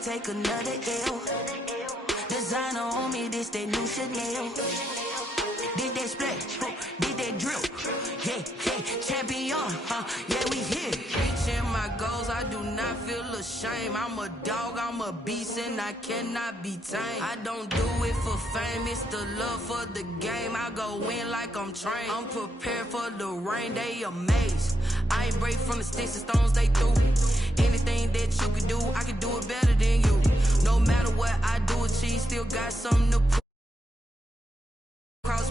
can't take another L. Designer on me, this that new Chanel. Did that splash, did that drip. Yeah, champion, yeah, we here. Reaching my goals, I do not feel ashamed. I'm a dog, I'm a beast, and I cannot be tamed. I don't do it for fame, it's the love for the game. I go in like I'm trained. I'm prepared for the rain, they amazed. I ain't break from the sticks and stones they threw. Anything that you can do, I can do it better than you. No matter what I do, achieve, still got something to prove.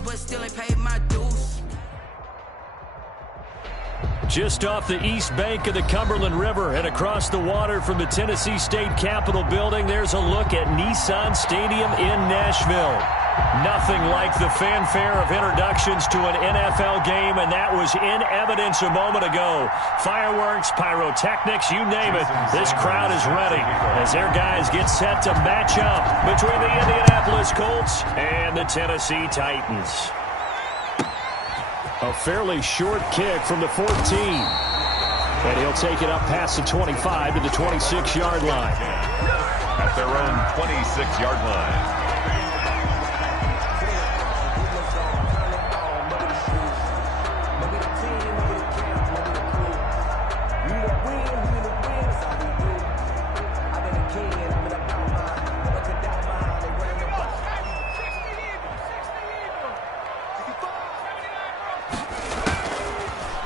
But still ain't paid my dues. Just off the east bank of the Cumberland River and across the water from the Tennessee State Capitol building, there's a look at Nissan Stadium in Nashville. Nothing like the fanfare of introductions to an NFL game, and that was in evidence a moment ago. Fireworks, pyrotechnics, you name it. This crowd is ready as their guys get set to match up between the Indianapolis Colts and the Tennessee Titans. A fairly short kick from the 14. And he'll take it up past the 25 to the 26-yard line. At their own 26-yard line.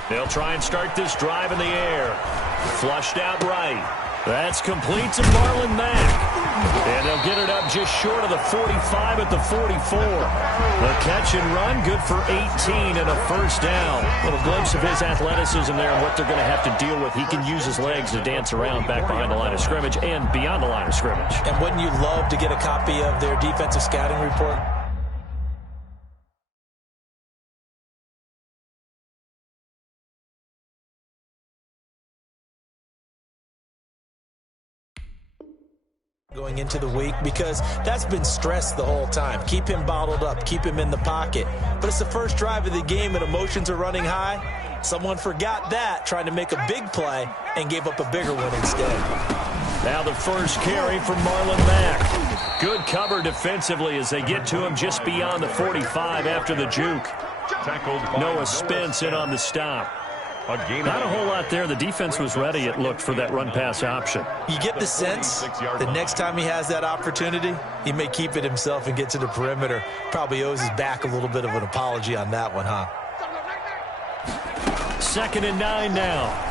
They'll try and start this drive in the air. Flushed out right. That's complete to Marlon Mack. And they'll get it up just short of the 45 at the 44. The catch and run, good for 18 and a first down. A little glimpse of his athleticism there and what they're going to have to deal with. He can use his legs to dance around back behind the line of scrimmage and beyond the line of scrimmage. And wouldn't you love to get a copy of their defensive scouting report? Going into the week, because that's been stressed the whole time. Keep him bottled up, keep him in the pocket. But it's the first drive of the game and emotions are running high. Someone forgot that, trying to make a big play and gave up a bigger one instead. Now the first carry from Marlon Mack. Good cover defensively as they get to him just beyond the 45 after the juke. Noah Spence in on the stop. Not a whole lot there. The defense was ready, it looked, for that run-pass option. You get the sense the next time he has that opportunity, he may keep it himself and get to the perimeter. Probably owes his back a little bit of an apology on that one, huh? 2nd and 9 now.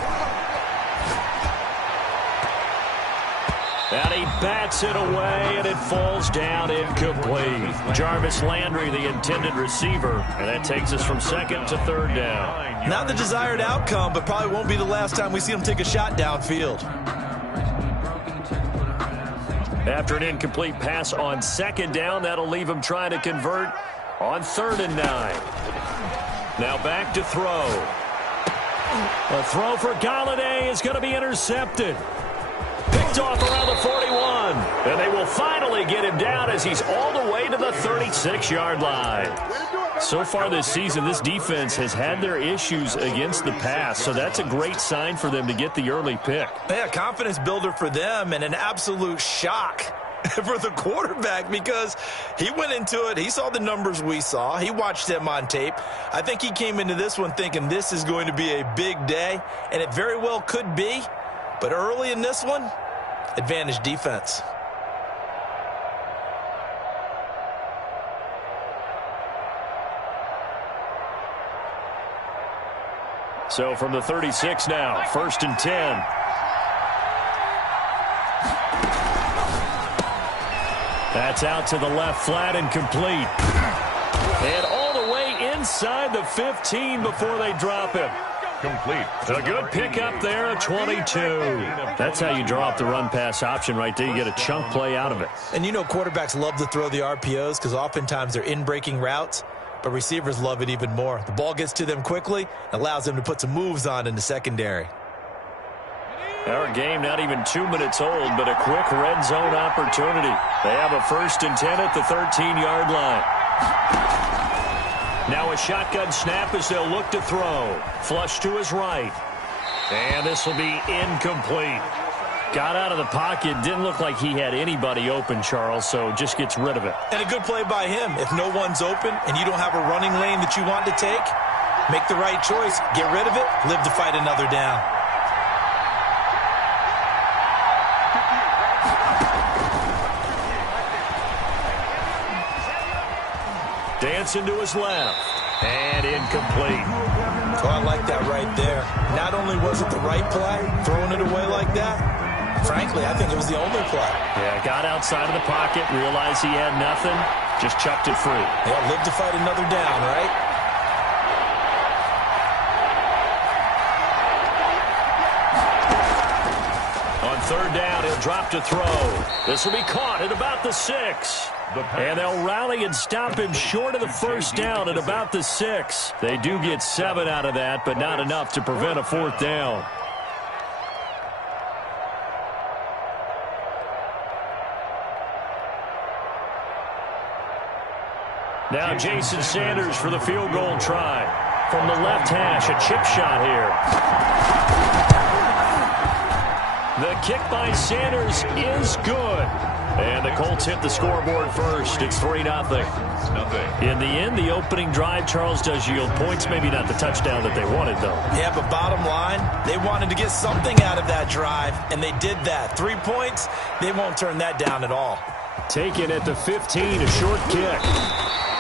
And he bats it away, and it falls down incomplete. Jarvis Landry, the intended receiver, and that takes us from 2nd to 3rd down. Not the desired outcome, but probably won't be the last time we see him take a shot downfield. After an incomplete pass on 2nd down, that'll leave him trying to convert on 3rd and 9. Now back to throw. A throw for Galladay is going to be intercepted. Picked off around the 41. And they will finally get him down as he's all the way to the 36-yard line. So far this season, this defense has had their issues against the pass, so that's a great sign for them to get the early pick. Yeah, confidence builder for them and an absolute shock for the quarterback because he went into it. He saw the numbers we saw. He watched them on tape. I think he came into this one thinking this is going to be a big day, and it very well could be. But early in this one, advantage defense. So from the 36 now, 1st and 10. That's out to the left flat and complete. And all the way inside the 15 before they drop him. Complete. A good pickup there at 22. That's how you draw up the run-pass option right there. You get a chunk play out of it. And you know quarterbacks love to throw the RPOs because oftentimes they're in-breaking routes, but receivers love it even more. The ball gets to them quickly, allows them to put some moves on in the secondary. Our game not even 2 minutes old, but a quick red zone opportunity. They have a 1st and 10 at the 13-yard line. Now a shotgun snap as they'll look to throw. Flush to his right. And this will be incomplete. Got out of the pocket. Didn't look like he had anybody open, Charles, so just gets rid of it. And a good play by him. If no one's open and you don't have a running lane that you want to take, make the right choice. Get rid of it. Live to fight another down. Dancing to his left. And incomplete. Oh, I like that right there. Not only was it the right play, throwing it away like that, frankly, I think it was the only play. Yeah, got outside of the pocket, realized he had nothing, just chucked it free. Yeah, live to fight another down, right? On third down, he'll drop to throw. This will be caught at about the 6. And they'll rally and stop him short of the first down at about the 6. They do get 7 out of that, but not enough to prevent a fourth down. Now Jason Sanders for the field goal try. From the left hash, a chip shot here. The kick by Sanders is good. And the Colts hit the scoreboard first. It's 3-0. In the end, the opening drive, Charles, does yield points. Maybe not the touchdown that they wanted, though. Yeah, but bottom line, they wanted to get something out of that drive, and they did that. 3 points, they won't turn that down at all. Taken at the 15, a short kick.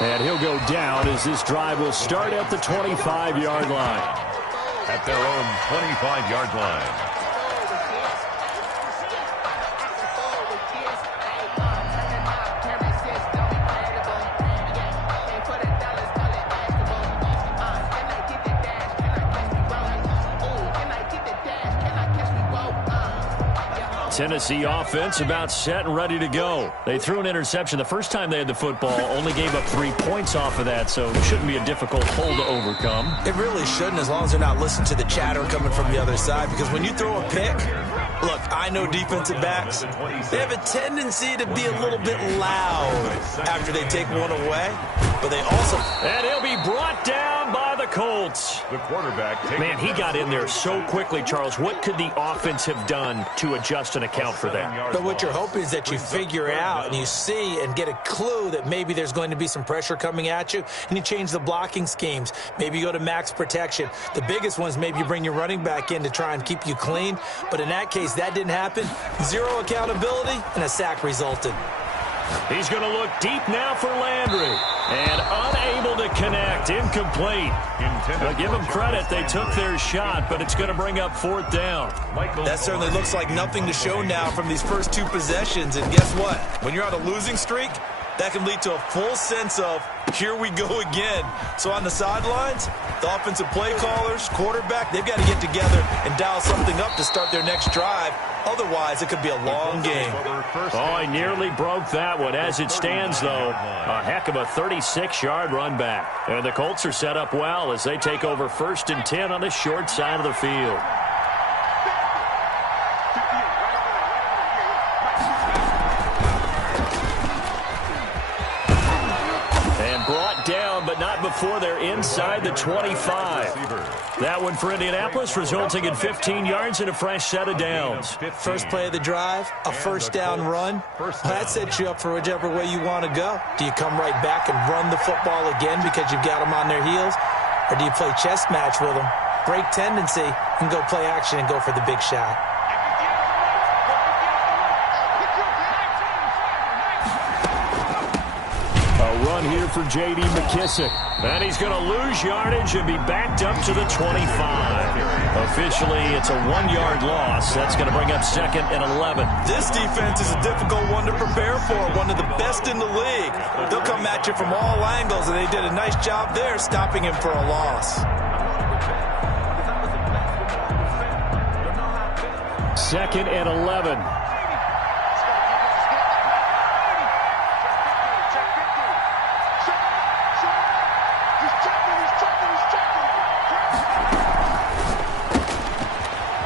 And he'll go down as this drive will start at the 25-yard line. At their own 25-yard line. Tennessee offense about set and ready to go. They threw an interception the first time they had the football, only gave up 3 points off of that, so it shouldn't be a difficult hole to overcome. It really shouldn't, as long as they're not listening to the chatter coming from the other side, because when you throw a pick, look, I know defensive backs, they have a tendency to be a little bit loud after they take one away, but they also... And he'll be brought down by the Colts. The quarterback. Man, he got in there so quickly, Charles. What could the offense have done to adjust and account for that? But what you're hoping is that you figure out and you see and get a clue that maybe there's going to be some pressure coming at you, and you change the blocking schemes. Maybe you go to max protection. The biggest one is maybe you bring your running back in to try and keep you clean. But in that case, that didn't happen. 0 accountability, and a sack resulted. He's going to look deep now for Landry. And unable to connect. Incomplete. But give them credit. They took their shot, but it's going to bring up fourth down. That certainly looks like nothing to show now from these first 2 possessions. And guess what? When you're on a losing streak, that can lead to a full sense of, here we go again. So on the sidelines, the offensive play callers, quarterback, they've got to get together and dial something up to start their next drive. Otherwise, it could be a long game. Oh, he nearly broke that one. As it stands, though, a heck of a 36-yard run back. And the Colts are set up well as they take over 1st and 10 on the short side of the field. Down, but not before they're inside the 25. That one for Indianapolis, resulting in 15 yards and a fresh set of downs. First play of the drive, a first down run. Well, that sets you up for whichever way you want to go. Do you come right back and run the football again because you've got them on their heels? Or do you play chess match with them, break tendency, and go play action and go for the big shot? Run here for J.D. McKissick. And he's going to lose yardage and be backed up to the 25. Officially, it's a 1-yard loss. That's going to bring up 2nd and 11. This defense is a difficult one to prepare for, one of the best in the league. They'll come at you from all angles, and they did a nice job there stopping him for a loss. 2nd and 11.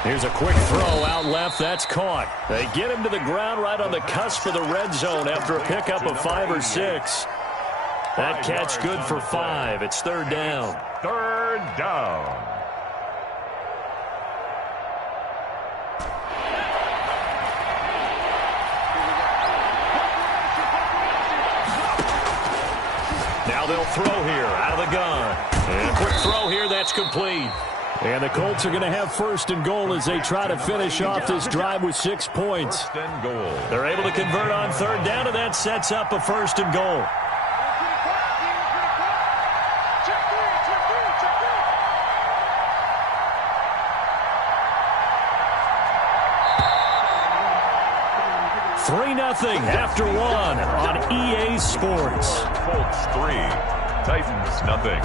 Here's a quick throw out left. That's caught. They get him to the ground right on the cusp of the red zone after a pickup of 5 or 6. That catch good for 5. It's 3rd down. 3rd down. Now they'll throw here out of the gun. And a quick throw here, that's complete. And the Colts are going to have first and goal as they try to finish off this drive with 6 points. First and goal. They're able to convert on third down, and that sets up a first and goal. Nothing after one on EA Sports. Colts 3, Titans nothing.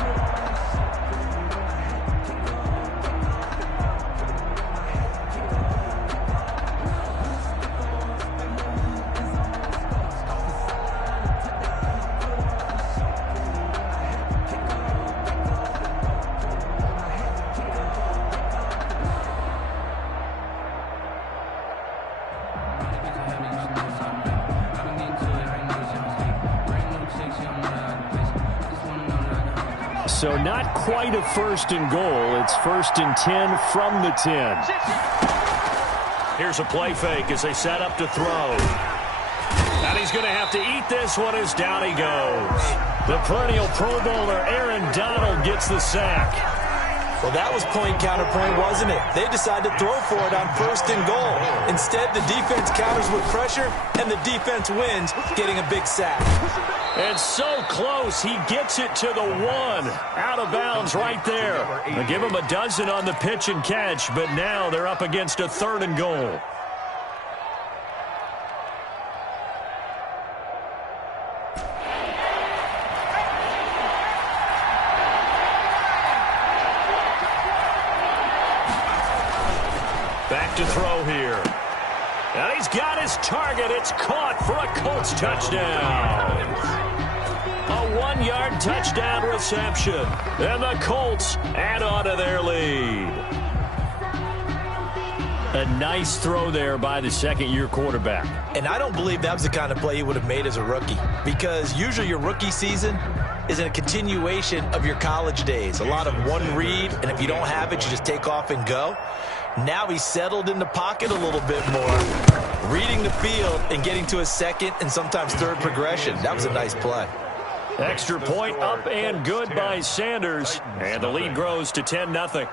So not quite a first and goal. It's first and 10 from the 10. Here's a play fake as they set up to throw. And he's going to have to eat this one as down he goes. The perennial Pro Bowler Aaron Donald gets the sack. Well, that was point counterpoint, wasn't it? They decided to throw for it on first and goal. Instead, the defense counters with pressure, and the defense wins, getting a big sack. And so close, he gets it to the 1. Out of bounds right there. They give him a dozen on the pitch and catch, but now they're up against a third and goal. Back to throw here. And he's got his target. It's caught for a Colts touchdown. A 1-yard touchdown reception. And the Colts add on to their lead. A nice throw there by the second-year quarterback. And I don't believe that was the kind of play he would have made as a rookie, because usually your rookie season is a continuation of your college days. A lot of one read, and if you don't have it, you just take off and go. Now he's settled in the pocket a little bit more, reading the field and getting to a second and sometimes third progression. That was a nice play. Extra point up and good by Sanders, and the lead grows to 10-0.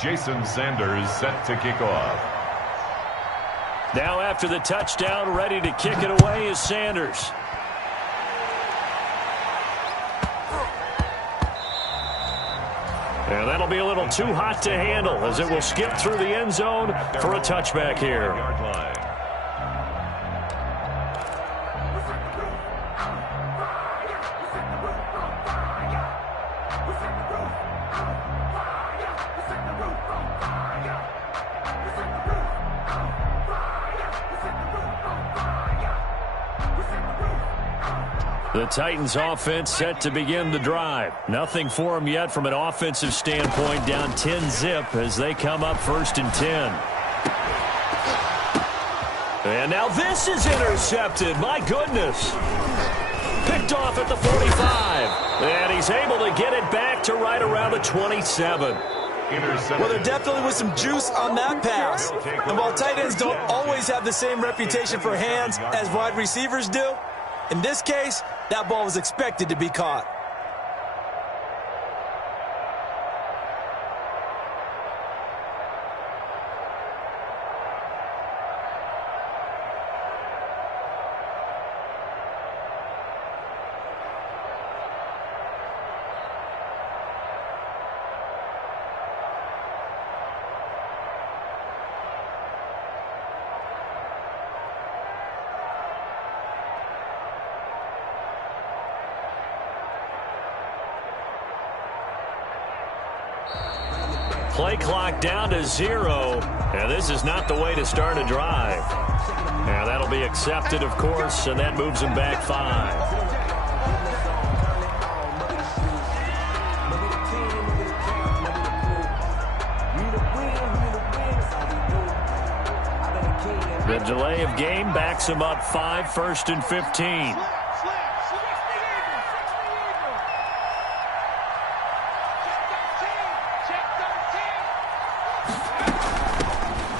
Jason Sanders set to kick off. Now after the touchdown, ready to kick it away is Sanders. And that'll be a little too hot to handle as it will skip through the end zone for a touchback here. The Titans offense set to begin the drive. Nothing for them yet from an offensive standpoint, down 10-zip as they come up first and 10. And now this is intercepted. My goodness. Picked off at the 45. And he's able to get it back to right around the 27. Well, there definitely was some juice on that pass. And while tight ends don't always have the same reputation for hands as wide receivers do, in this case, that ball was expected to be caught. Play clock down to 0, and this is not the way to start a drive. And that'll be accepted, of course, and that moves him back 5. The delay of game backs him up 5, first and 15.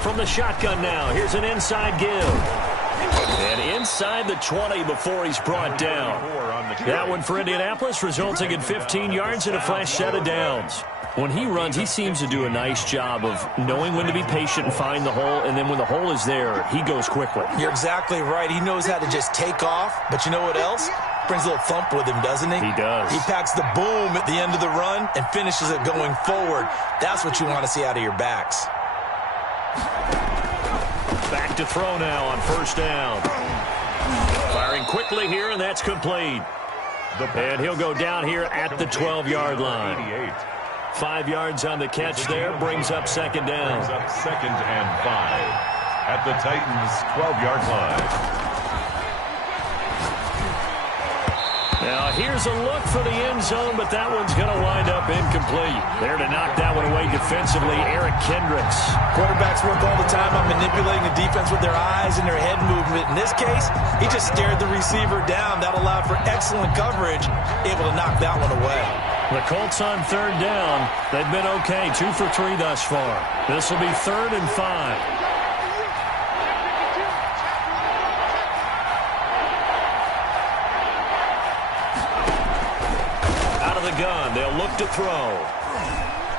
From the shotgun now, here's an inside give. And inside the 20 before he's brought down. That one for Indianapolis, resulting in 15 yards and a fresh set of downs. When he runs, he seems to do a nice job of knowing when to be patient and find the hole, and then when the hole is there, he goes quickly. You're exactly right. He knows how to just take off, but you know what else? Brings a little thump with him, doesn't he? He does. He packs the boom at the end of the run and finishes it going forward. That's what you want to see out of your backs. Back to throw now on first down. Firing quickly here, and that's complete. And he'll go down here at the 12-yard line. 5 yards on the catch there, brings up second down. Brings up 2nd and 5 at the Titans' 12-yard line. Now here's a look for the end zone, but that one's going to wind up incomplete. There to knock that one away defensively, Eric Kendricks. Quarterbacks work all the time on manipulating the defense with their eyes and their head movement. In this case, he just stared the receiver down. That allowed for excellent coverage, able to knock that one away. The Colts on third down. They've been okay, 2 for 3 thus far. This will be 3rd and 5. Gun. They'll look to throw.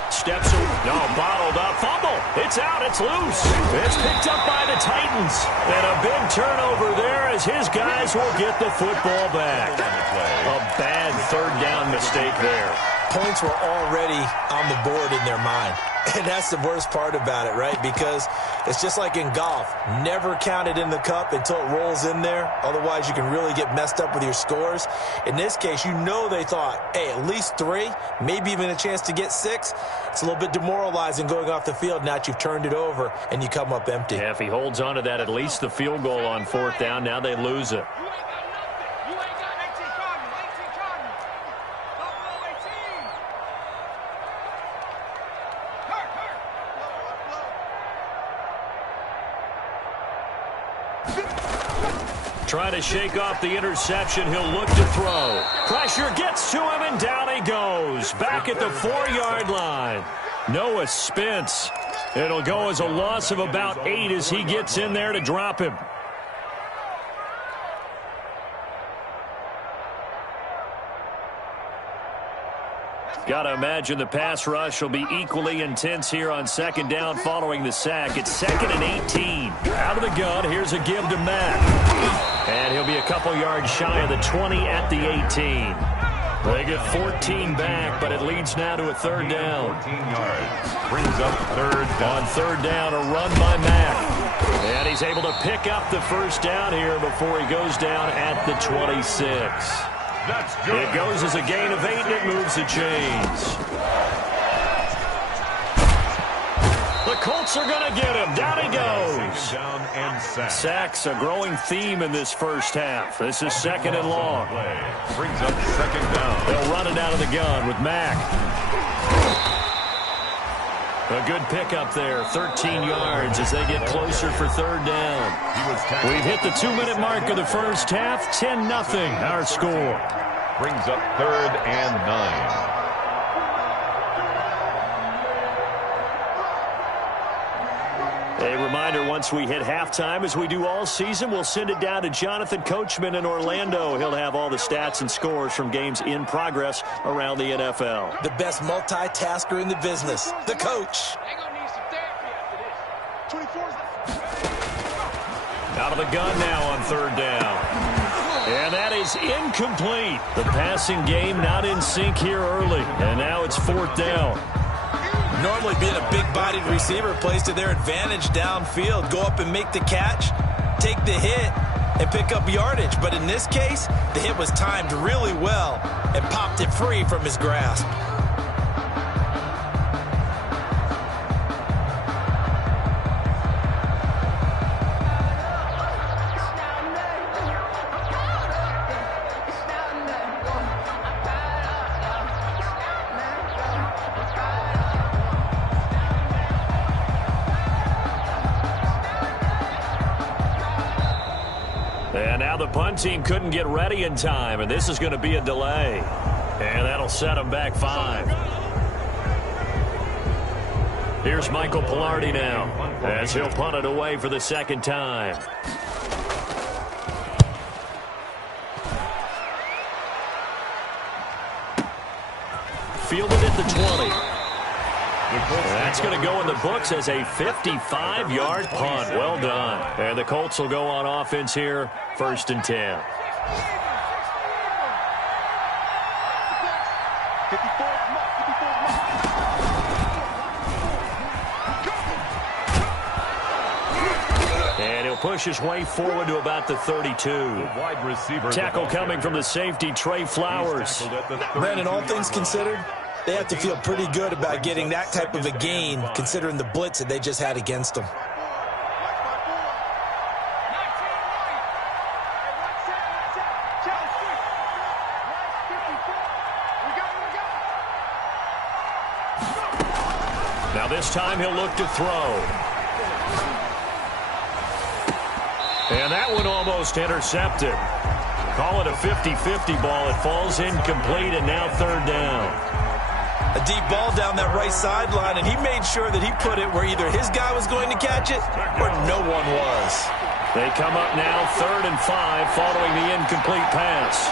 Steps away. No, bottled up. Fumble. It's out. It's loose. It's picked up by the Titans. And a big turnover there as his guys will get the football back. A bad third down mistake there. Points were already on the board in their mind. And that's the worst part about it, right? Because it's just like in golf. Never count it in the cup until it rolls in there. Otherwise, you can really get messed up with your scores. In this case, you know they thought, hey, at least 3, maybe even a chance to get 6. It's a little bit demoralizing going off the field now that you've turned it over and you come up empty. Yeah, if he holds on to that, at least the field goal on 4th down, now they lose it. Trying to shake off the interception. He'll look to throw. Pressure gets to him, and down he goes. Back at the 4-yard line. Noah Spence. It'll go as a loss of about 8 as he gets in there to drop him. Got to imagine the pass rush will be equally intense here on second down following the sack. It's 2nd and 18. Out of the gun, here's a give to Matt. And he'll be a couple yards shy of the 20 at the 18. They get 14 back, but it leads now to a 3rd down. 14 yards. Brings up 3rd down. On 3rd down, a run by Mack. And he's able to pick up the first down here before he goes down at the 26. It goes as a gain of 8, and it moves the chains. The Colts are going to get him. Down he goes. Down and Sacks a growing theme in this first half. This is 2nd and long. Brings up 2nd down. They'll run it out of the gun with Mack. A good pickup there, 13 yards as they get closer for 3rd down. We've hit the 2-minute mark of the first half, 10-0 our score. Brings up 3rd and 9. A reminder, once we hit halftime, as we do all season, we'll send it down to Jonathan Coachman in Orlando. He'll have all the stats and scores from games in progress around the NFL. The best multitasker in the business, the coach. Out of the gun now on 3rd down. And that is incomplete. The passing game not in sync here early. And now it's 4th down. Normally being a big-bodied receiver plays to their advantage downfield. Go up and make the catch, take the hit, and pick up yardage. But in this case, the hit was timed really well and popped it free from his grasp. And now the punt team couldn't get ready in time, and this is going to be a delay. And that'll set them back 5. Here's Michael Pilardi now as he'll punt it away for the 2nd time. fielded at the 20. That's going to go in the books as a 55-yard punt. Well done. And the Colts will go on offense here, 1st and 10. And he'll push his way forward to about the 32. Wide receiver. Tackle coming from the safety, Trey Flowers. Brandon, all things considered, they have to feel pretty good about getting that type of a gain, considering the blitz that they just had against them. Now this time he'll look to throw. And that one almost intercepted. Call it a 50-50 ball. It falls incomplete, and now 3rd down. A deep ball down that right sideline, and he made sure that he put it where either his guy was going to catch it or no one was. They come up now 3rd and 5 following the incomplete pass.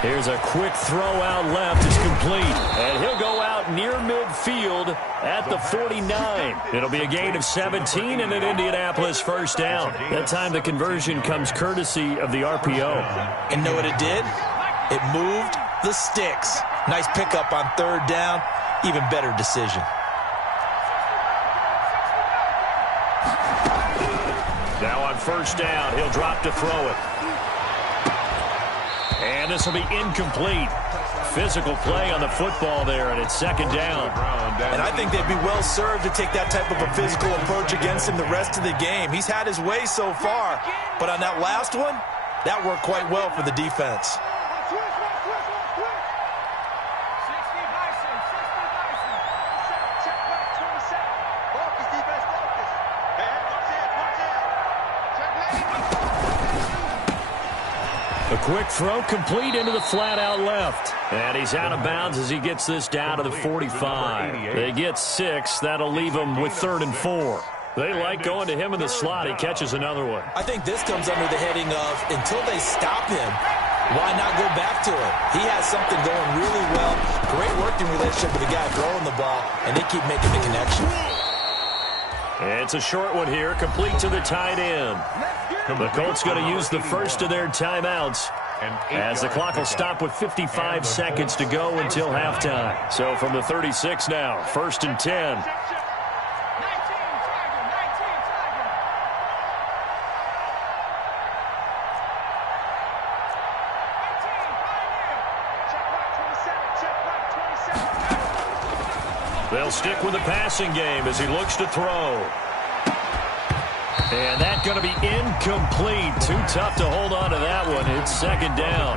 Here's a quick throw out left. It's complete. And he'll go out near midfield at the 49. It'll be a gain of 17 and an Indianapolis 1st down. That time the conversion comes courtesy of the RPO. And know what it did? It moved the sticks. Nice pickup on 3rd down. Even better decision. Now on 1st down, he'll drop to throw it. And this will be incomplete. Physical play on the football there, and it's 2nd down. And I think they'd be well served to take that type of a physical approach against him the rest of the game. He's had his way so far, but on that last one, that worked quite well for the defense. A quick throw complete into the flat out left. And he's out of bounds as he gets this down to the 45. They get 6. That'll leave him with 3rd and 4. They like going to him in the slot. He catches another one. I think this comes under the heading of until they stop him, why not go back to it? He has something going really well. Great working relationship with the guy throwing the ball, and they keep making the connection. It's a short one here, complete to the tight end. The Colts going to use the first of their timeouts as the clock will stop with 55 seconds to go until halftime. So from the 36 now, 1st and 10. They'll stick with the passing game as he looks to throw. And that's going to be incomplete. Too tough to hold on to that one. It's 2nd down.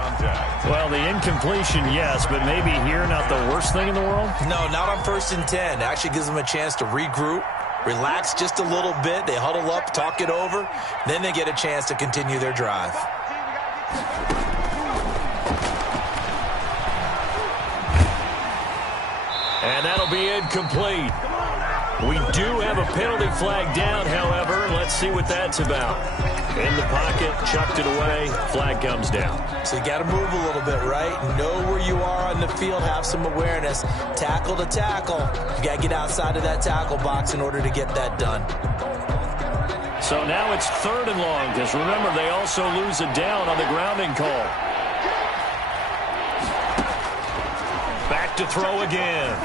Well, the incompletion, yes, but maybe here not the worst thing in the world? No, not on 1st and 10. It actually gives them a chance to regroup, relax just a little bit. They huddle up, talk it over. Then they get a chance to continue their drive. And that'll be incomplete. We do have a penalty flag down, however. Let's see what that's about. In the pocket, chucked it away, flag comes down. So you got to move a little bit, right? Know where you are on the field, have some awareness. Tackle to tackle. You got to get outside of that tackle box in order to get that done. So now it's 3rd and long, because remember, they also lose a down on the grounding call. Back to throw again.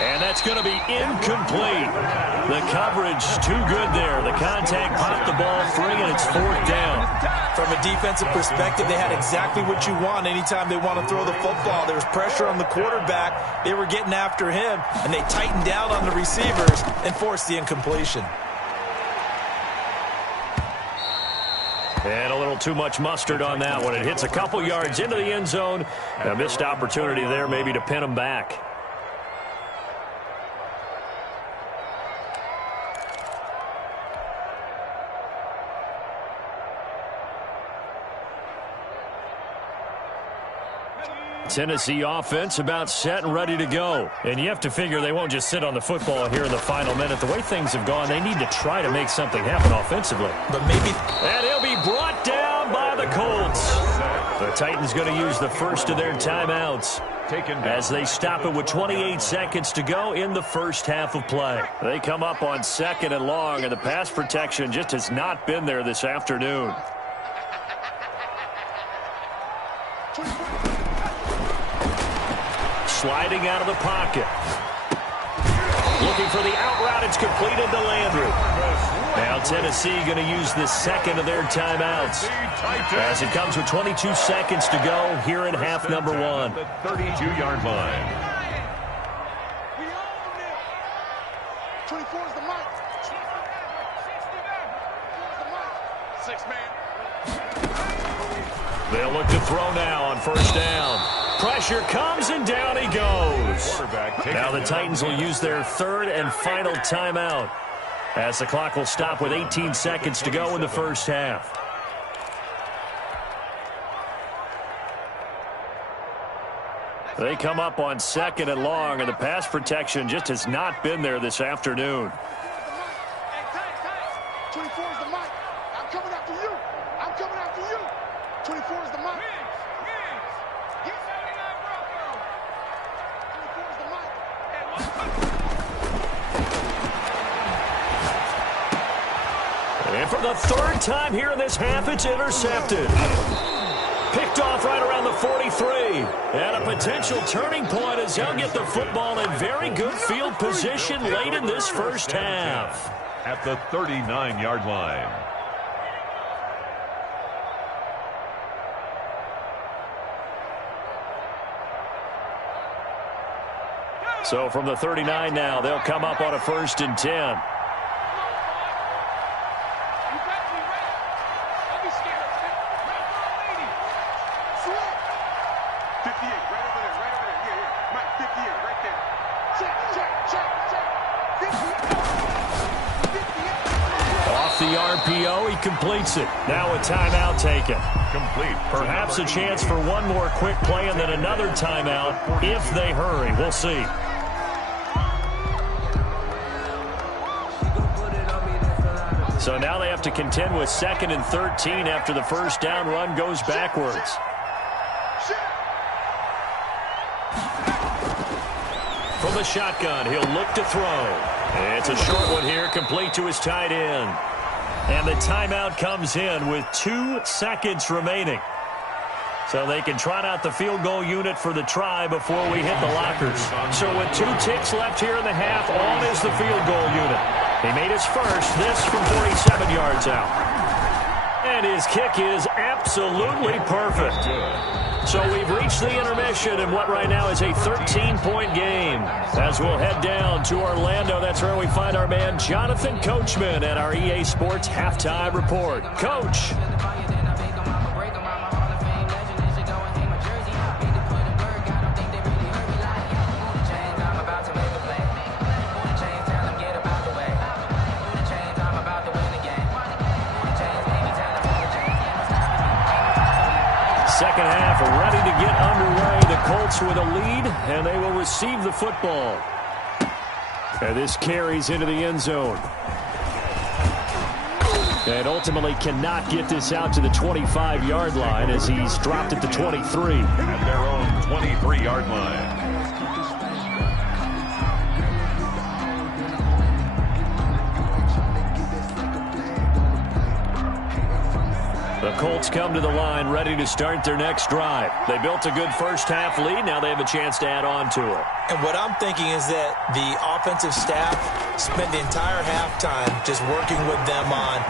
And that's going to be incomplete. The coverage too good there. The contact popped the ball free, and it's 4th down. From a defensive perspective, they had exactly what you want anytime they want to throw the football. There was pressure on the quarterback. They were getting after him, and they tightened down on the receivers and forced the incompletion. And a little too much mustard on that one. It hits a couple yards into the end zone. A missed opportunity there maybe to pin them back. Tennessee offense about set and ready to go. And you have to figure they won't just sit on the football here in the final minute. The way things have gone, they need to try to make something happen offensively. But maybe... And he'll be brought down by the Colts. The Titans going to use the first of their timeouts as they stop it with 28 seconds to go in the first half of play. They come up on 2nd and long, and the pass protection just has not been there this afternoon. Sliding out of the pocket. Looking for the out route. It's completed to Landry. Now Tennessee going to use the second of their timeouts as it comes with 22 seconds to go here in half number 1. The 32-yard line. 24 is the mic. 6 man. They'll look to throw now on first down. Pressure comes, and down he goes. Now the Titans will use their third and final timeout as the clock will stop with 18 seconds to go in the first half. They come up on 2nd and long, and the pass protection just has not been there this afternoon. 24 is the mic. I'm coming after you. I'm coming after you. 24 is the mic. 24 is the mic. And for the third time here in this half, it's intercepted. Picked off right around the 43. And a potential turning point as they'll get the football in very good field position late in this first half. At the 39-yard line. So from the 39 now, they'll come up on a 1st and 10. Off the RPO, he completes it. Now a timeout taken. Complete. Perhaps a chance for one more quick play and then another timeout if they hurry. We'll see. So now they have to contend with 2nd and 13 after the first down run goes backwards. From the shotgun, he'll look to throw. It's a short one here, complete to his tight end. And the timeout comes in with 2 seconds remaining. So they can trot out the field goal unit for the try before we hit the lockers. So with 2 ticks left here in the half, on is the field goal unit. He made his first, this from 47 yards out. And his kick is absolutely perfect. So we've reached the intermission in what right now is a 13-point game. As we'll head down to Orlando, that's where we find our man Jonathan Coachman at our EA Sports Halftime Report. Coach. Second half ready to get underway. The Colts with a lead, and they will receive the football. And this carries into the end zone. And ultimately cannot get this out to the 25-yard line as he's dropped at the 23. At their own 23-yard line. The Colts come to the line ready to start their next drive. They built a good first-half lead. Now they have a chance to add on to it. And what I'm thinking is that the offensive staff spent the entire halftime just working with them on,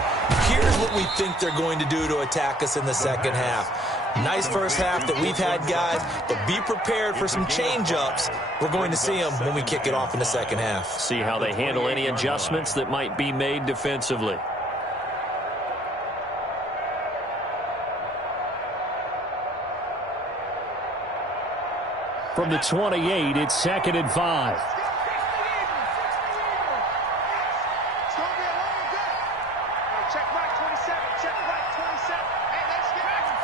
here's what we think they're going to do to attack us in the second half. Nice first half that we've had, guys, but be prepared for some change-ups. We're going to see them when we kick it off in the second half. See how they handle any adjustments that might be made defensively. From the 28, it's 2nd and 5. It's going to be a long day. Hey, check right 27. Check right 27. Hey, let's get back to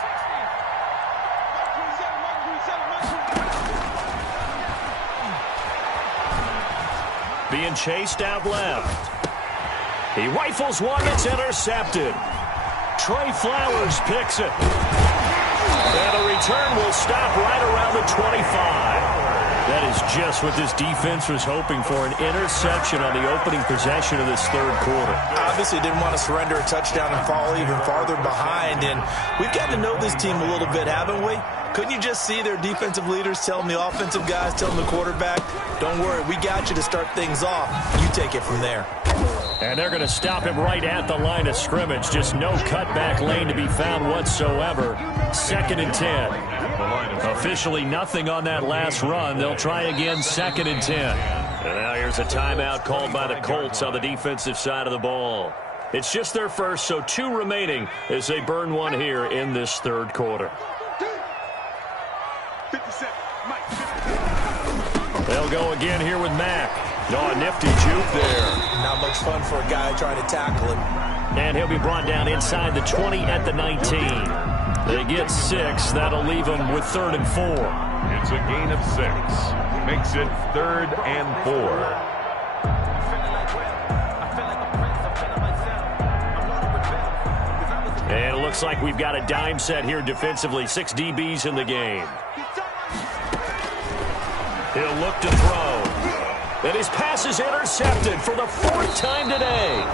60. Being chased out left. He rifles one that's intercepted. Trey Flowers picks it. And the return will stop right around the 25. That is just what this defense was hoping for, an interception on the opening possession of this third quarter. Obviously didn't want to surrender a touchdown and fall even farther behind, and we've got to know this team a little bit, haven't we? Couldn't you just see their defensive leaders telling the offensive guys, telling the quarterback, don't worry, we got you to start things off. You take it from there. And they're going to stop him right at the line of scrimmage. Just no cutback lane to be found whatsoever. 2nd and 10. Officially nothing on that last run. They'll try again, 2nd and 10. And now here's a timeout called by the Colts on the defensive side of the ball. It's just their first, so 2 remaining as they burn one here in this third quarter. They'll go again here with Mack. Oh, a nifty juke there. Not much fun for a guy trying to tackle him. And he'll be brought down inside the 20 at the 19. They get 6. That'll leave them with 3rd and 4. It's a gain of 6. Makes it 3rd and 4. And it looks like we've got a dime set here defensively. 6 DBs in the game. He'll look to throw. And his pass is intercepted for the 4th time today.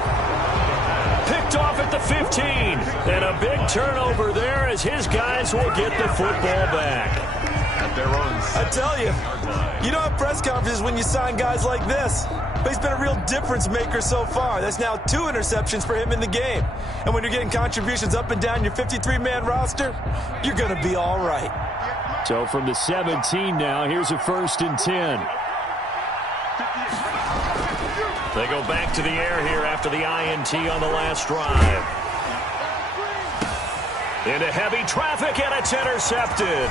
Picked off at the 15. And a big turnover there as his guys will get the football back. At their own. I tell you, you don't have press conferences when you sign guys like this. But he's been a real difference maker so far. That's now 2 interceptions for him in the game. And when you're getting contributions up and down your 53-man roster, you're going to be all right. So from the 17 now, here's a 1st and 10. They go back to the air here after the INT on the last drive. Into heavy traffic, and it's intercepted.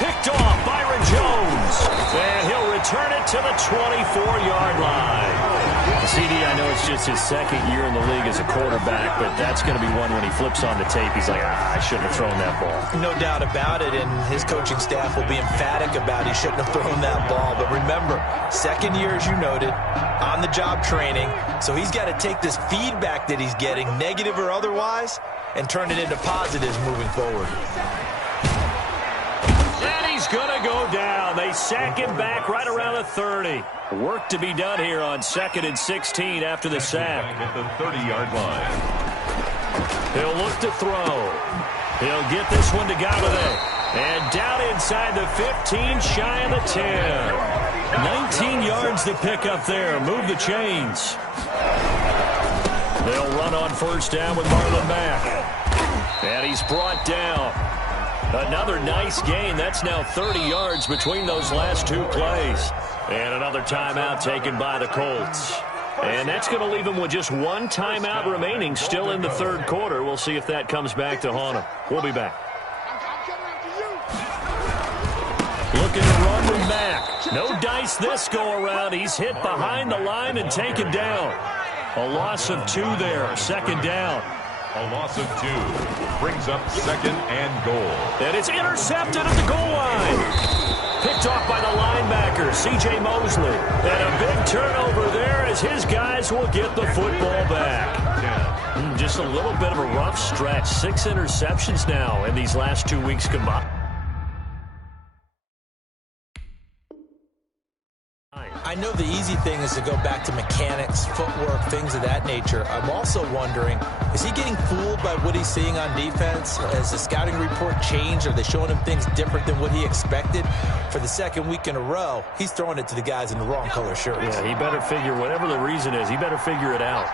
Picked off Byron Jones. And he'll return it to the 24-yard line. CD, I know it's just his 2nd year in the league as a quarterback, but that's going to be one when he flips on the tape. He's like, I shouldn't have thrown that ball. No doubt about it, and his coaching staff will be emphatic about he shouldn't have thrown that ball. But remember, 2nd year, as you noted, on-the-job training, so he's got to take this feedback that he's getting, negative or otherwise, and turn it into positives moving forward. And he's going to go down. They sack him back right around the 30. Work to be done here on 2nd and 16 after the sack. At the 30-yard line. He'll look to throw. He'll get this one to Galladay. And down inside the 15, shy of the 10. 19 yards to pick up there. Move the chains. They'll run on 1st down with Marlon Mack. And he's brought down. Another nice gain. That's now 30 yards between those last 2 plays. And another timeout taken by the Colts. And that's going to leave them with just 1 timeout remaining still in the third quarter. We'll see if that comes back to haunt them. We'll be back. Looking to run with Mack. No dice this go-around. He's hit behind the line and taken down. A loss of 2 there. 2nd down. A loss of 2 brings up 2nd and goal. And it's intercepted at the goal line. Picked off by the linebacker, C.J. Mosley. And a big turnover there as his guys will get the football back. Just a little bit of a rough stretch. 6 interceptions now in these last 2 weeks combined. I know the easy thing is to go back to mechanics, footwork, things of that nature. I'm also wondering, is he getting fooled by what he's seeing on defense? Has the scouting report changed? Are they showing him things different than what he expected? For the 2nd week in a row, he's throwing it to the guys in the wrong color shirts. Yeah, he better figure, whatever the reason is, he better figure it out.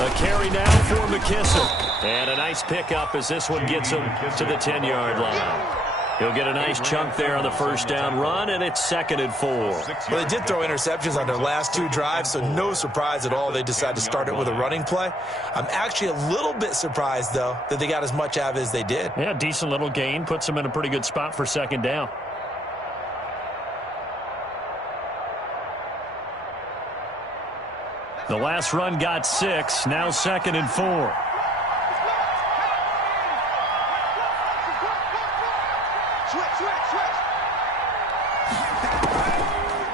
A carry now for McKissick. And a nice pickup as this one gets him to the 10-yard line. He'll get a nice chunk there on the 1st down run, and it's 2nd and 4. Well, they did throw interceptions on their last 2 drives, so no surprise at all they decided to start it with a running play. I'm actually a little bit surprised, though, that they got as much out of it as they did. Yeah, decent little gain. Puts them in a pretty good spot for 2nd down. The last run got 6. Now 2nd and 4.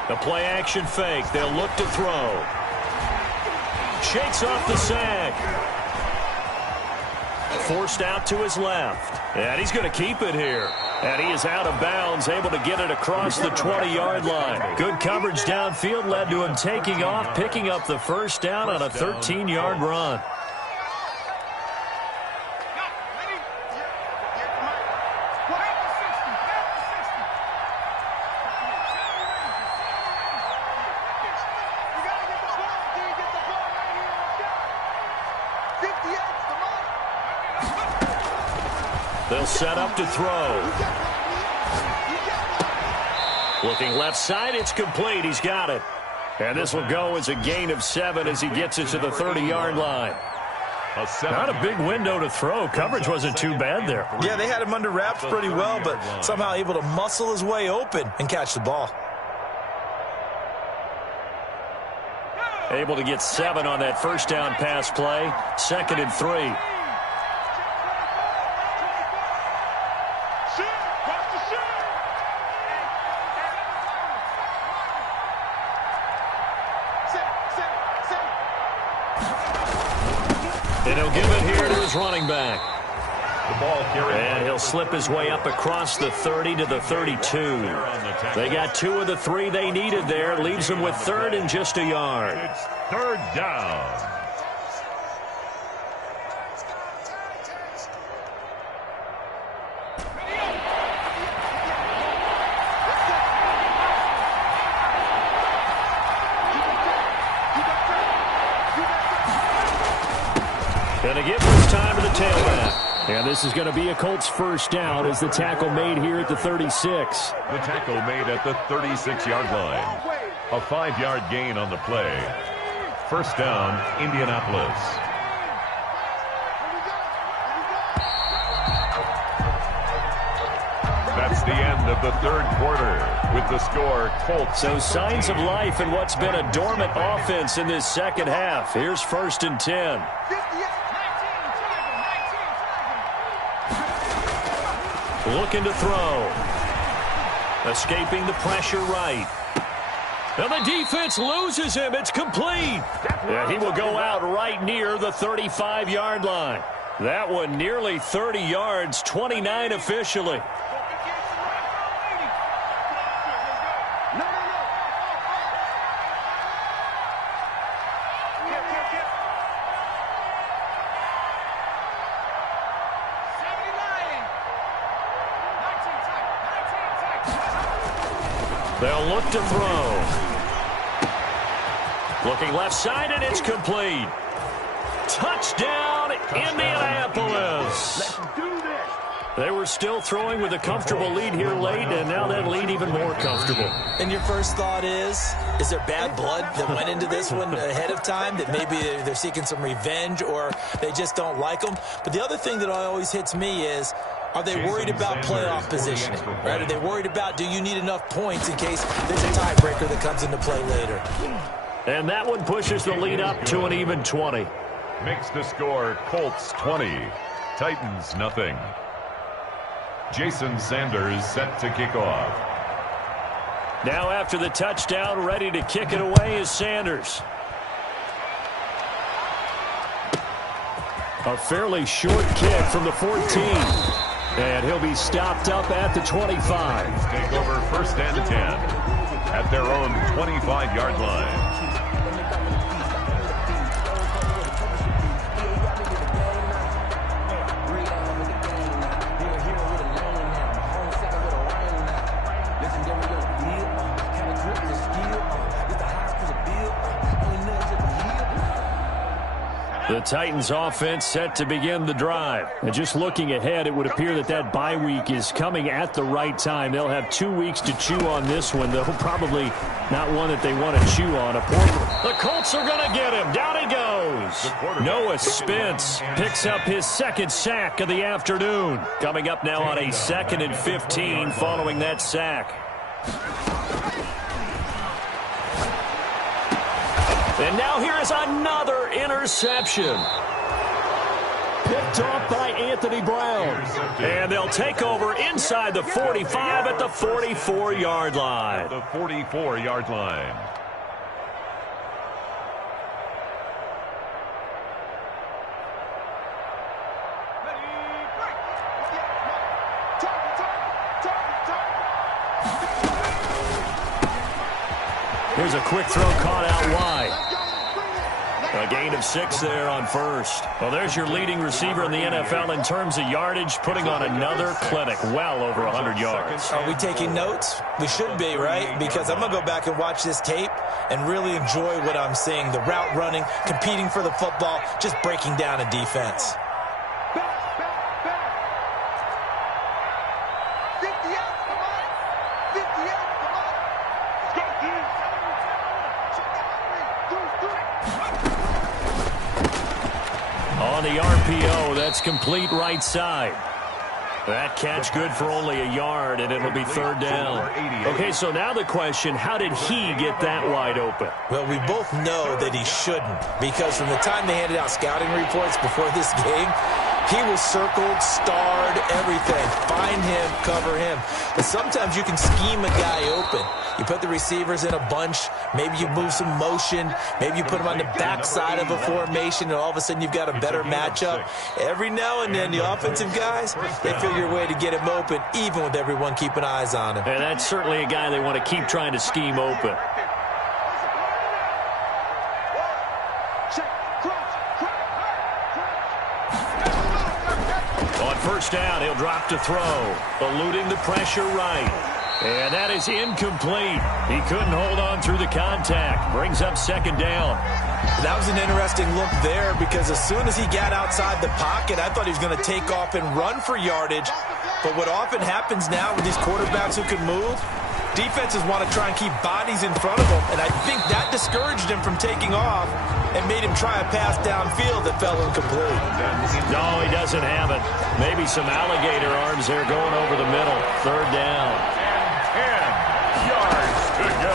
The play-action fake. They'll look to throw. Shakes off the sack. Forced out to his left. And he's going to keep it here. And he is out of bounds, able to get it across the 20-yard line. Good coverage downfield led to him taking off, picking up the first down on a 13-yard run. They'll set up to throw. Looking left side, it's complete. He's got it. And this will go as a gain of 7 as he gets it to the 30-yard line. Not a big window to throw. Coverage wasn't too bad there. Yeah, they had him under wraps pretty well, but somehow able to muscle his way open and catch the ball. Able to get 7 on that first down pass play. 2nd and 3. And he'll give it here to his running back. The ball carried. And he'll slip his way up across the 30 to the 32. They got 2 of the 3 they needed there. Leaves them with 3rd and just a yard. It's 3rd down. Going to give this time to the tailback. And this is going to be a Colts first down as the tackle made here at the 36. The tackle made at the 36-yard line. A 5-yard gain on the play. First down, Indianapolis. That's the end of the 3rd quarter with the score Colts. So signs of life in what's been a dormant offense in this second half. Here's 1st and 10. Looking to throw. Escaping the pressure right. And the defense loses him. It's complete. Yeah, he will go out right near the 35-yard line. That one nearly 30 yards, 29 officially. They'll look to throw. Looking left side, and it's complete. Touchdown, Indianapolis. They were still throwing with a comfortable lead here late, and now that lead even more comfortable. And your first thought is there bad blood that went into this one ahead of time, that maybe they're seeking some revenge or they just don't like them? But the other thing that always hits me is, are they worried about playoff positioning? Right? Are they worried about, do you need enough points in case there's a tiebreaker that comes into play later? And that one pushes the lead up to an even 20. Makes the score Colts 20, Titans nothing. Jason Sanders set to kick off. Now after the touchdown, ready to kick it away is Sanders. A fairly short kick from the 14. And he'll be stopped up at the 25. Take over 1st and 10 at their own 25-yard line. The Titans offense set to begin the drive. And just looking ahead, it would appear that bye week is coming at the right time. They'll have 2 weeks to chew on this one, though probably not one that they want to chew on. The Colts are going to get him. Down he goes. Noah Spence picks up his 2nd sack of the afternoon. Coming up now on a 2nd and 15 following that sack. And now here is another interception. Picked off by Anthony Brown. And they'll take over inside the 45 at the 44-yard line. The 44-yard line. Here's a quick throw caught out wide. A gain of 6 there on first. Well, there's your leading receiver in the NFL in terms of yardage, putting on another clinic, well over 100 yards. Are we taking notes? We should be, right? Because I'm going to go back and watch this tape and really enjoy what I'm seeing. The route running, competing for the football, just breaking down a defense. On the RPO, that's complete right side. That catch good for only a yard, and it'll be third down. Okay, so now the question, how did he get that wide open? Well, we both know that he shouldn't, because from the time they handed out scouting reports before this game, he was circled, starred, everything. Find him, cover him. But sometimes you can scheme a guy open. You put the receivers in a bunch. Maybe you move some motion. Maybe you put them on the backside of a formation, and all of a sudden you've got a better matchup. Every now and then, the offensive guys, they figure a way to get him open, even with everyone keeping eyes on him. And that's certainly a guy they want to keep trying to scheme open. On first down, he'll drop to throw, eluding the pressure right. And that is incomplete. He couldn't hold on through the contact. Brings up second down. That was an interesting look there, because as soon as he got outside the pocket, I thought he was going to take off and run for yardage. But what often happens now with these quarterbacks who can move, defenses want to try and keep bodies in front of them, and I think that discouraged him from taking off and made him try a pass downfield that fell incomplete. No, he doesn't have it. Maybe some alligator arms there going over the middle. Third down. 10 yards to go.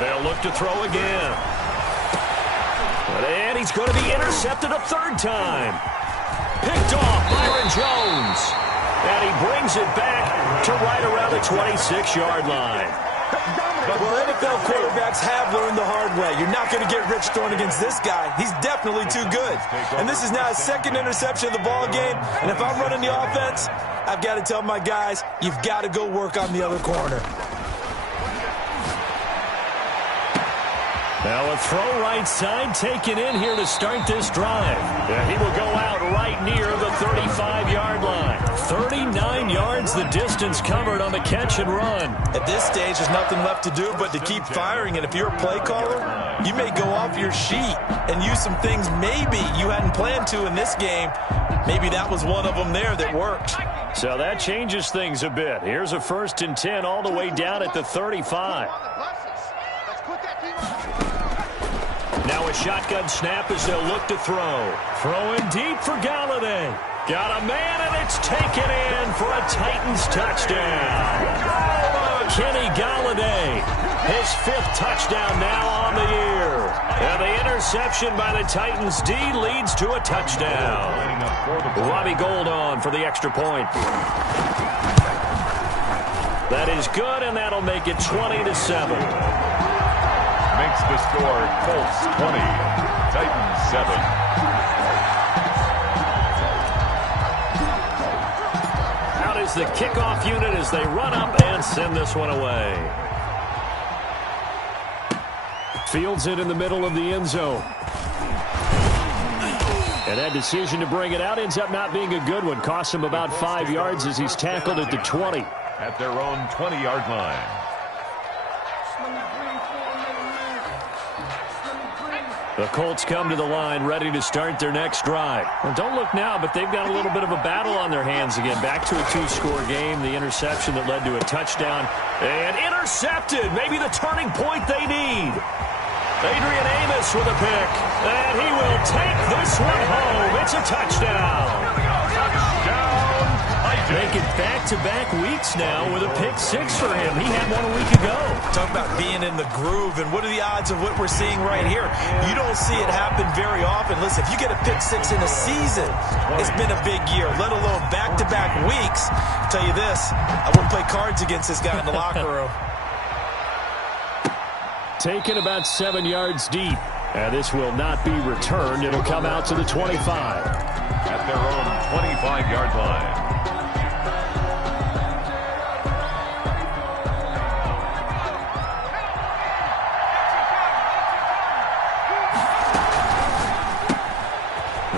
They'll look to throw again. And he's going to be intercepted a third time. Picked off Byron Jones. And he brings it back to right around the 26-yard line. Well, NFL quarterbacks have learned the hard way. You're not going to get rich throwing against this guy. He's definitely too good. And this is now his second interception of the ball game. And if I'm running the offense, I've got to tell my guys, you've got to go work on the other corner. Now a throw right side taken in here to start this drive. And he will go out right near the 35-yard line. 39 yards the distance covered on the catch and run. At this stage, there's nothing left to do but to keep firing. And if you're a play caller, you may go off your sheet and use some things maybe you hadn't planned to in this game. Maybe that was one of them there that worked. So that changes things a bit. Here's a 1st and 10 all the way down at the 35. Now a shotgun snap as they'll look to throw. Throwing deep for Galladay. Got a man, and it's taken in for a Titans touchdown. Kenny Galladay, his 5th touchdown now on the year. And the interception by the Titans D leads to a touchdown. Robbie Gould on for the extra point. That is good, and that'll make it 20-7. Makes the score Colts 20, Titans 7. Out is the kickoff unit as they run up and send this one away. Fields it in the middle of the end zone. And that decision to bring it out ends up not being a good one. Costs him about 5 yards as he's tackled at the 20. At their own 20-yard line. The Colts come to the line ready to start their next drive. Well, don't look now, but they've got a little bit of a battle on their hands again. Back to a 2-score game. The interception that led to a touchdown. And intercepted. Maybe the turning point they need. Adrian Amos with a pick. And he will take this one home. It's a touchdown. Touchdown. Make it back back-to-back weeks now with a pick six for him. He had one a week ago. Talk about being in the groove, and what are the odds of what we're seeing right here? You don't see it happen very often. Listen, if you get a pick six in a season, it's been a big year, let alone back-to-back weeks. I'll tell you this, I wouldn't play cards against this guy in the locker room. Taken about 7 yards deep. And this will not be returned. It'll come out to the 25. At their own 25-yard line.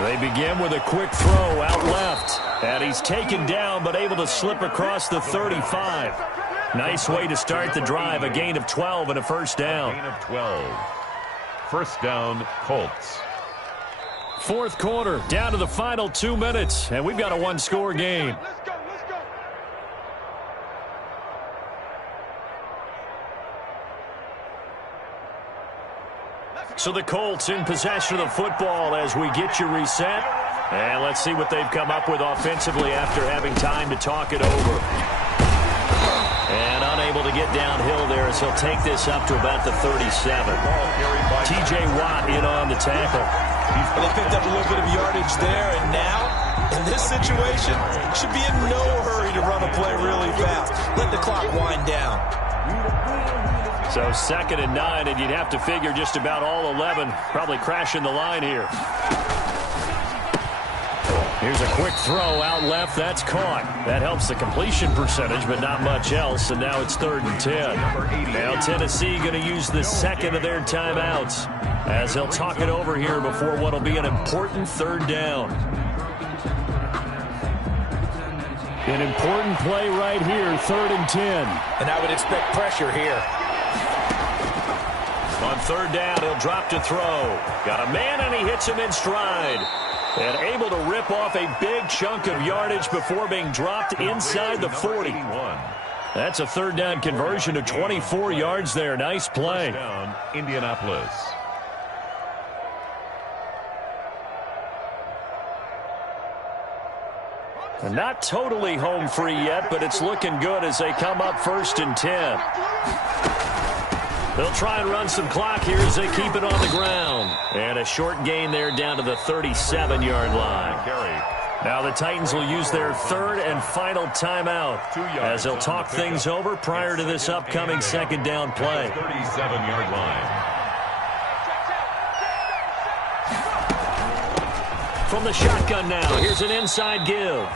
They begin with a quick throw out left. And he's taken down but able to slip across the 35. Nice way to start the drive. A gain of 12 and a first down. Gain of 12. First down, Colts. Fourth quarter, down to the final 2 minutes, and we've got a one-score game. Let's go, let's go. So the Colts in possession of the football as we get you reset. And let's see what they've come up with offensively after having time to talk it over. And unable to get downhill there as he'll take this up to about the 37. T.J. Watt in on the tackle. Well, they picked up a little bit of yardage there, and now, in this situation, should be in no hurry to run a play really fast. Let the clock wind down. So 2nd and 9, and you'd have to figure just about all 11 probably crashing the line here. Here's a quick throw out left. That's caught. That helps the completion percentage, but not much else. And now it's 3rd and 10. Now Tennessee going to use the second of their timeouts as they'll talk it over here before what will be an important 3rd down. An important play right here, 3rd and 10. And I would expect pressure here. On 3rd down, he'll drop to throw. Got a man, and he hits him in stride. And able to rip off a big chunk of yardage before being dropped inside the 40. That's a 3rd down conversion to 24 yards there. Nice play. First down, Indianapolis. And not totally home free yet, but it's looking good as they come up 1st and 10. They'll try and run some clock here as they keep it on the ground. And a short gain there down to the 37-yard line. Now the Titans will use their 3rd and final timeout as they'll talk things over prior to this upcoming 2nd down play. 37-yard line. From the shotgun now, here's an inside give.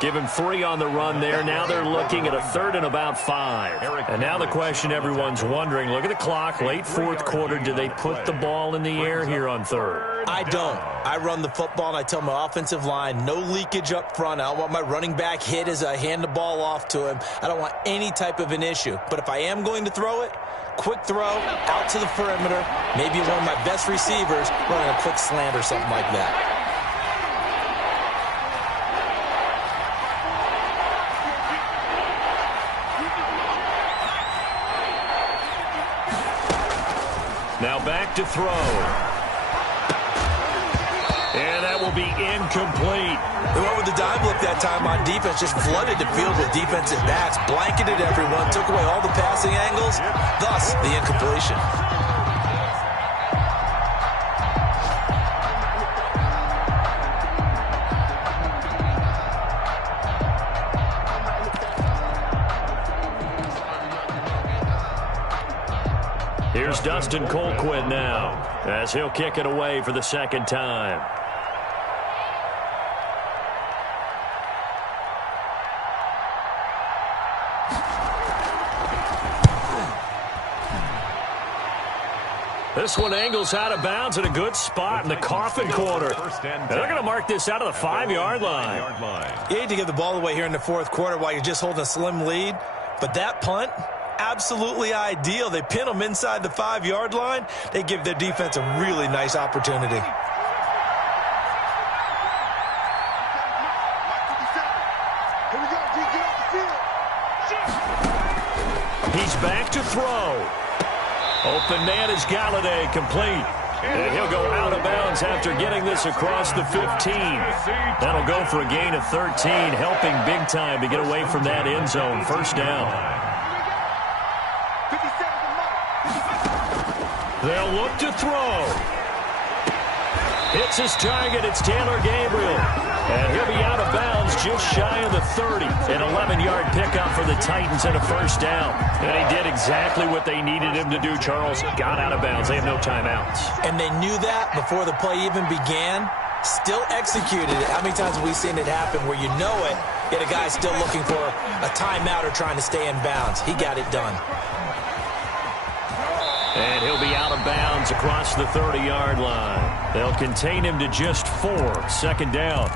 Give him 3 on the run there. Now they're looking at a 3rd and about 5. And now the question everyone's wondering, look at the clock, late 4th quarter, do they put the ball in the air here on 3rd? I don't. I run the football, and I tell my offensive line, no leakage up front. I don't want my running back hit as I hand the ball off to him. I don't want any type of an issue. But if I am going to throw it, quick throw, out to the perimeter, maybe one of my best receivers running a quick slant or something like that. Now back to throw. And that will be incomplete. They went with the dime look that time on defense, just flooded the field with defensive backs, blanketed everyone, took away all the passing angles, thus the incompletion. Here's Dustin Colquitt now as he'll kick it away for the 2nd time. This one angles out of bounds in a good spot in the coffin corner. And they're going to mark this out of the 5-yard line. You hate to give the ball away here in the 4th quarter while you're just holding a slim lead, but that punt, absolutely ideal. They pin them inside the 5-yard line. They give their defense a really nice opportunity. He's back to throw. Open man is Galladay, complete. And he'll go out of bounds after getting this across the 15. That'll go for a gain of 13, helping big time to get away from that end zone. First down. They'll look to throw. Hits his target. It's Taylor Gabriel. And he'll be out of bounds just shy of the 30. An 11-yard pickup for the Titans and a first down. And he did exactly what they needed him to do, Charles. Got out of bounds. They have no timeouts. And they knew that before the play even began. Still executed it. How many times have we seen it happen where you know it, yet a guy's still looking for a timeout or trying to stay in bounds? He got it done. And he'll be out of bounds across the 30-yard line. They'll contain him to just 4. Second down.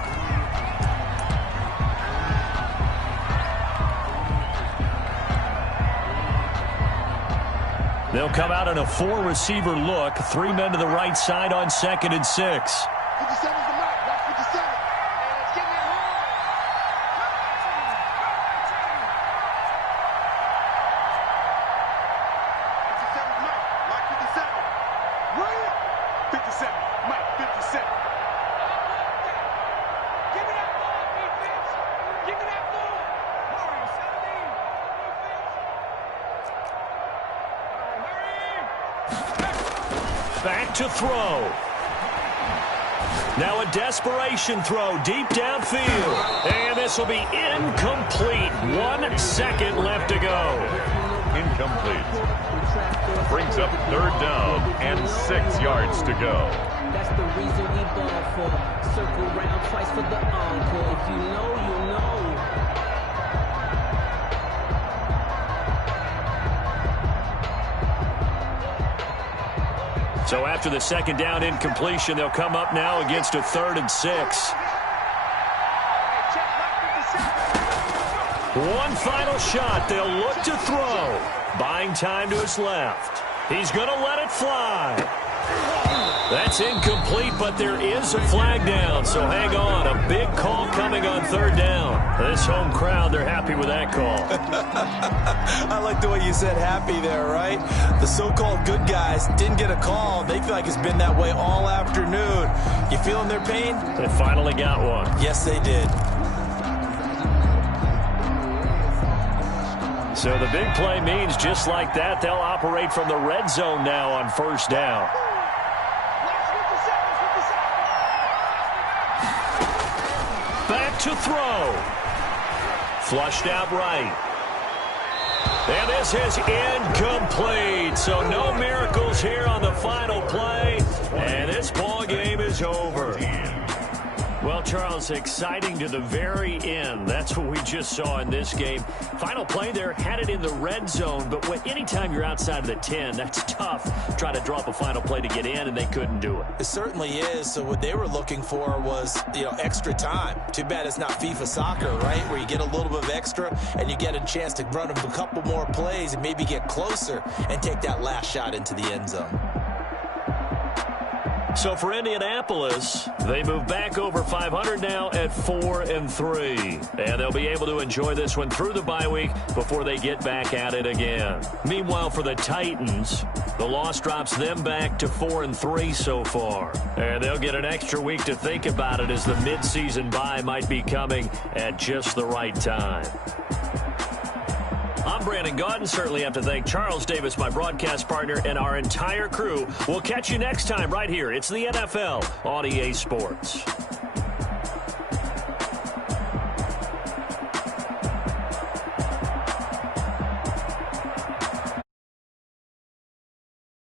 They'll come out in a 4-receiver look. 3 men to the right side on 2nd and 6. 57's the mark. Watch 57. And it's getting it hard. 57's mark. Mark 57. Right. 57. Mike 57. Give me that ball, defense. Give me that ball. Mario 17. Back to throw. Now a desperation throw deep downfield. And this will be incomplete. 1 second left to go. Incomplete. Brings up 3rd down and 6 yards to go. That's the reason we ball for. Circle round twice for the encore. If you know, you know. So after the second down incompletion, they'll come up now against a 3rd and 6. One final shot. They'll look to throw. Buying time to his left. He's going to let it fly. That's incomplete, but there is a flag down, so hang on. A big call coming on 3rd down. This home crowd, they're happy with that call. I like the way you said happy there, right? The so-called good guys didn't get a call. They feel like it's been that way all afternoon. You feeling their pain? They finally got one. Yes, they did. So the big play means just like that, they'll operate from the red zone now on 1st down. Back to throw. Flushed out right. And this is incomplete. So no miracles here on the final play. And this ball game is over. Well, Charles, exciting to the very end. That's what we just saw in this game. Final play there, had it in the red zone, but anytime you're outside of the 10, that's tough. Try to drop a final play to get in, and they couldn't do it. It certainly is. So what they were looking for was, extra time. Too bad it's not FIFA soccer, right, where you get a little bit of extra and you get a chance to run a couple more plays and maybe get closer and take that last shot into the end zone. So for Indianapolis, they move back over 500 now at 4-3. And they'll be able to enjoy this one through the bye week before they get back at it again. Meanwhile, for the Titans, the loss drops them back to 4-3 so far. And they'll get an extra week to think about it as the midseason bye might be coming at just the right time. I'm Brandon Gaudin. Certainly have to thank Charles Davis, my broadcast partner, and our entire crew. We'll catch you next time right here. It's the NFL on EA Sports.